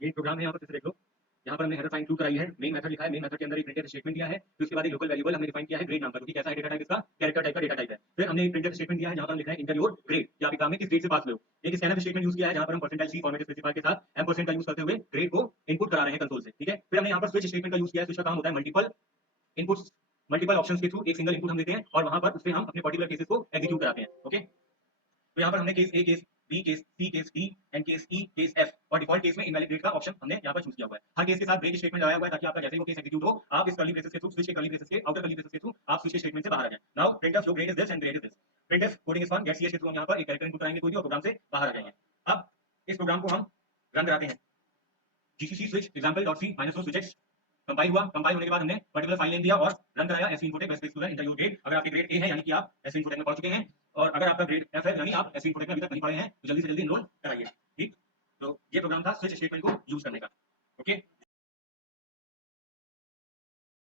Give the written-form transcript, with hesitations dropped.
ये प्रोग्राम है, यहाँ पर फिर से देख लो। यहाँ पर हमने हेडर फाइंड टू कराई है, मेन मेथड लिखा है, मेन मेथड के अंदर एक प्रिंटफ स्टेटमेंट दिया है, फिर उसके बाद एक लोकल वेरिएबल हमने डिफाइन किया है ग्रेड नाम का, क्योंकि कैसा है डेटा टाइप, इसका कैरेक्टर टाइप का डेटा टाइप है। फिर हमने एक प्रिंटफ स्टेटमेंट दिया है जहाँ पर हम लिख रहे हैं इंटर योर ग्रेड, कि आप एग्जाम में किस ग्रेड से पास हुए हो। एक स्कैनफ स्टेटमेंट यूज किया है जहाँ पर हम परसेंटाइल सी फॉर्मेट स्पेसिफायर के साथ एम% का यूज करते हुए ग्रेड को इनपुट करा रहे हैं कंसोल से, ठीक है। फिर हमने यहाँ पर स्विच स्टेटमेंट का यूज किया है, स्विच का काम होता है मल्टीपल इनपुट्स, मल्टीपल ऑप्शंस के थ्रू एक सिंगल इनपुट हम देते हैं और वहां पर उससे हम अपने पर्टिकुलर केसेस को एग्जीक्यूट कराते हैं, ओके। तो यहाँ पर हमने case A, case B, case C, case D and case E, case F और डिफॉल्ट केस में इनवैलिड ग्रेड का ऑप्शन हमने यहाँ पर चूज किया हुआ है। हर केस के साथ ब्रेक स्टेटमेंट लगाया हुआ है ताकि आपका जैसे ही वो केस एग्जीक्यूट हो, आप इस कर्ली ब्रेसेस के थ्रू, स्विच के कर्ली ब्रेसेस के, आउटर कर्ली ब्रेसेस के थ्रू आप स्विच के स्टेटमेंट से बाहर आ जाए। नाउ प्रिंटफ जो grade is this and grade is this, printf coding is fun, get ch के थ्रू हम यहाँ पर एक कैरेक्टर इनपुट कराएंगे कोई भी और प्रोग्राम से बाहर आ जाएंगे। अब इस प्रोग्राम को हम रन कराते हैं, GCC switch example.c -o switch compile हुआ, कंपाइल होने के बाद हमने पर्टिकुलर फाइल नेम दिया और रन कराया SV Infotech west student enter your grade. अगर आपके ग्रेड ए है यानी कि आप एसवी इन्फोटेक में पढ़ चुके हैं, और अगर आपका ग्रेड एफ है यानी आप एसवी इन्फोटेक में अभी तक नहीं पढ़े हैं, तो जल्दी से जल्दी एनरोल कराइए, ठीक। तो ये प्रोग्राम था स्विच स्टेटमेंट को यूज करने का, ओके।